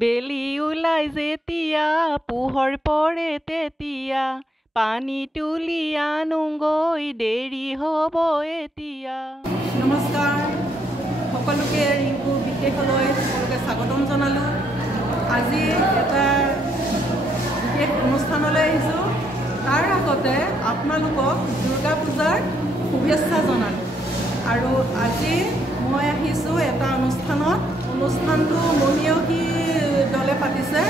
বেলি ওলাই যেতিয়া পোহৰ পৰে তেতিয়া পানী তুলি আনোগৈ দেৰি হ'ব এতিয়া। নমস্কাৰ, সকলোকে ৰিংকু বিশেষলৈ সকলোকে স্বাগতম জনালোঁ। আজি এটা বিশেষ অনুষ্ঠানলৈ আহিছোঁ। তাৰ আগতে আপোনালোকক দুৰ্গা পূজাৰ শুভেচ্ছা জনালোঁ। আৰু আজি মই আহিছোঁ এটা অনুষ্ঠানটো মণিয়সী দলে পাতিছে।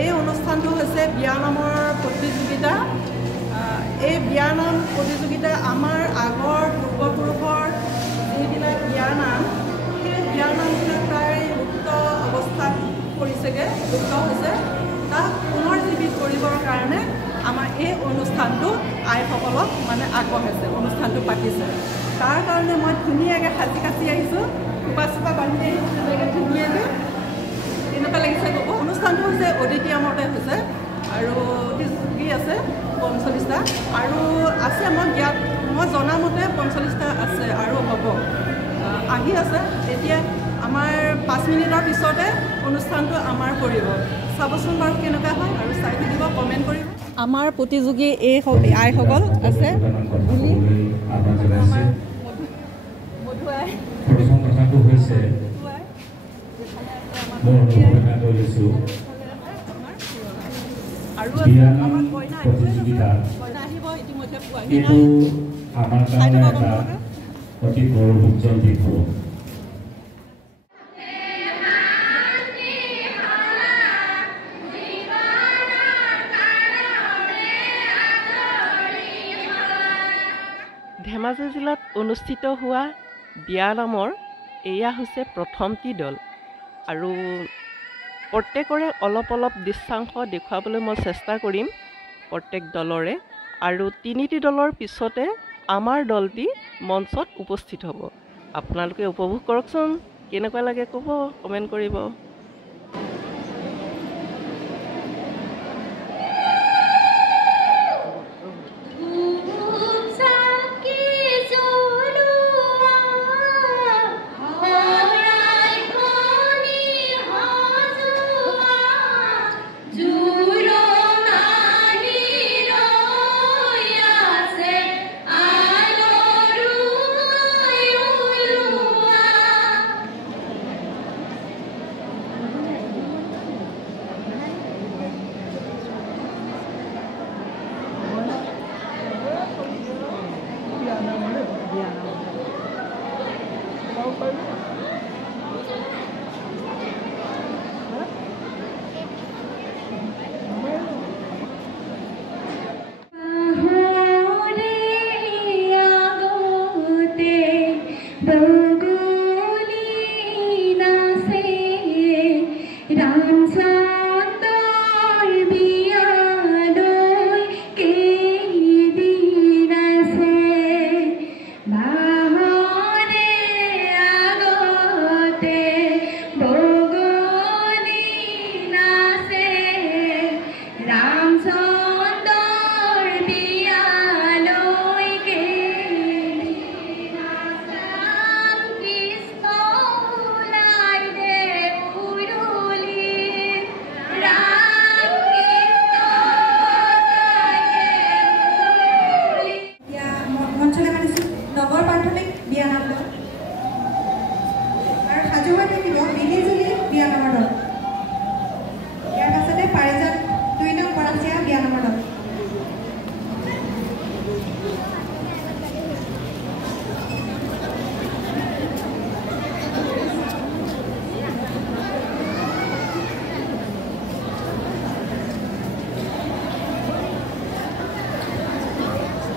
এই অনুষ্ঠানটো হৈছে বিয়ানামৰ প্ৰতিযোগিতা। এই বিয়ানাম প্ৰতিযোগিতা আমাৰ আগৰ পূৰ্বপুৰুষৰ যিবিলাক বিয়ানাম, সেই বিয়ানামবিলাক প্ৰায় লুপ্ত অৱস্থাত পৰিছেগৈ, লুপ্ত হৈছে। তাক পুনৰ্জীৱিত কৰিবৰ কাৰণে আমাৰ এই অনুষ্ঠানটো আইসকলক আগবঢ়াইছে, অনুষ্ঠানটো পাতিছে। তাৰ কাৰণে মই ধুনীয়াকৈ সাজি কাচি আহিছোঁ, খোপা চোপা বান্ধি আহিছোঁ, তেনেকৈ ধুনীয়াকৈ। কেনেকুৱা লাগিছে ক'ব। অনুষ্ঠানটো হৈছে অডিটৰিয়ামতে হৈছে আৰু প্ৰতিযোগী আছে 45টা আৰু আছে মই জনামতে 45টা আছে আৰু হ'ব, আহি আছে। এতিয়া আমাৰ 5 মিনিটৰ পিছতে অনুষ্ঠানটো আমাৰ কৰিব। চাবচোন বাৰু কেনেকুৱা হয় আৰু চাই থাকিব, কমেণ্ট কৰিব। আমাৰ প্ৰতিযোগী এই আইসকল আছে বুলি আমাৰ মধু আই। প্ৰথম কথাটো হৈছে প্ৰতিযোগিতা এইটো আমাৰ কাৰণে এটা অতি গৌৰৱোজ্জ্বল দিশ হ'ব। ধেমাজি জিলাত অনুষ্ঠিত হোৱা বিয়ানামৰ এয়া হৈছে প্ৰথমটি দল আৰু প্ৰত্যেকৰে অলপ অলপ দৃশ্যাংশ দেখুৱাবলৈ মই চেষ্টা কৰিম প্ৰত্যেক দলৰে। আৰু 3টি দলৰ পিছতে আমাৰ দলটি মঞ্চত উপস্থিত হ'ব। আপোনালোকে উপভোগ কৰকচোন, কেনেকুৱা লাগে ক'ব, কমেণ্ট কৰিব।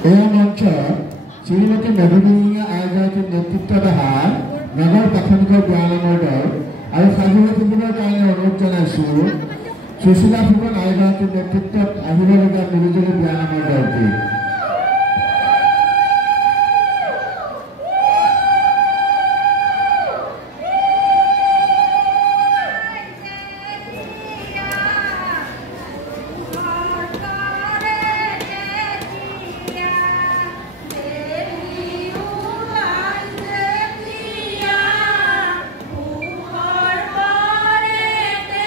এই মঞ্চ শ্ৰীমতী মধুমণি আইগৰাকীৰ নেতৃত্বত অহা নগৰ প্ৰাথমিকৰ বিয়ানামৰ দল আৰু সাজু হৈ থাকিবৰ কাৰণে অনুৰোধ জনাইছোঁ সুশীলা ফুকন আইগৰাকীৰ নেতৃত্বত আহিবলগীয়া মিলিজুলি বিয়ানামৰ দলটি। Te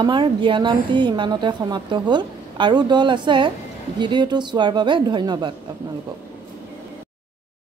আমাৰ বিয়ানামটি ইমানতে সমাপ্ত হ'ল। আৰু দল আছে। ভিডিঅ'টো চোৱাৰ বাবে ধন্যবাদ আপোনালোকক।